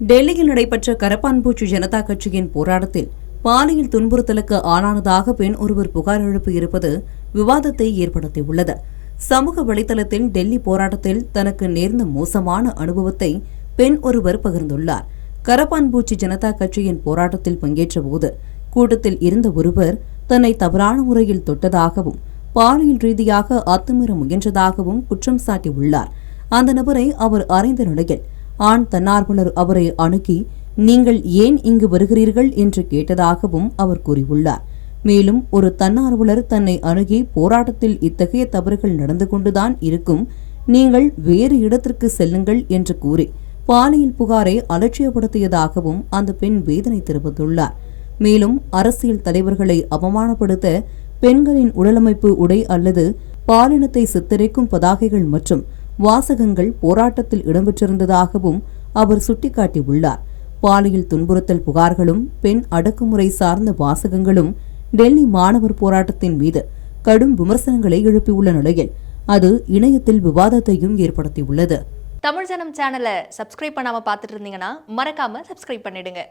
டெல்லியில் நடைபெற்ற கரப்பான்பூச்சி ஜனதா கட்சியின் போராட்டத்தில் பாலியல் துன்புறுத்தலுக்கு ஆளானதாக பெண் ஒருவர் புகார் எழுப்பியிருப்பது விவாதத்தை ஏற்படுத்தியுள்ளது. சமூக வலைதளத்தில் டெல்லி போராட்டத்தில் தனக்கு நேர்ந்த மோசமான அனுபவத்தை பெண் ஒருவர் பகிர்ந்துள்ளார். கரப்பான்பூச்சி ஜனதா கட்சியின் போராட்டத்தில் பங்கேற்றபோது கூட்டத்தில் இருந்த ஒருவர் தன்னை தவறான முறையில் தொட்டதாகவும் பாலியல் ரீதியாக அத்துமீற முயன்றதாகவும் குற்றம் சாட்டியுள்ளார். அந்த நபரை அவர் அறிந்த நிலையில் ஆண் தன்னார்வலர் அவரை அணுகி நீங்கள் ஏன் இங்கு வருகிறீர்கள் என்று கேட்டதாகவும் அவர் கூறியுள்ளார். மேலும் ஒரு தன்னார்வலர் தன்னை அணுகி போராட்டத்தில் இத்தகைய தவறுகள் நடந்து கொண்டுதான் இருக்கும், நீங்கள் வேறு இடத்திற்கு செல்லுங்கள் என்று கூறி பாலியல் புகாரை அலட்சியப்படுத்தியதாகவும் அந்த பெண் வேதனை தெரிவித்துள்ளார். மேலும் அரசியல் தலைவர்களை அவமானப்படுத்த பெண்களின் உடலமைப்பு உடை அல்லது பாலினத்தை சித்தரிக்கும் பதாகைகள் மற்றும் வாசகங்கள் போராட்டத்தில் இடம்பெற்றிருந்ததாகவும் அவர் சுட்டிக்காட்டியுள்ளார். பாலியல் துன்புறுத்தல் புகார்களும் பெண் அடக்குமுறை சார்ந்த வாசகங்களும் டெல்லி மாணவர் போராட்டத்தின் மீது கடும் விமர்சனங்களை எழுப்பியுள்ள நிலையில் அது இணையத்தில் விவாதத்தையும் ஏற்படுத்தியுள்ளது. தமிழ் ஜனம் சேனலை சப்ஸ்கிரைப் பண்ணாம பார்த்துட்டு இருந்தீங்கன்னா மறக்காம சப்ஸ்கிரைப் பண்ணிடுங்க.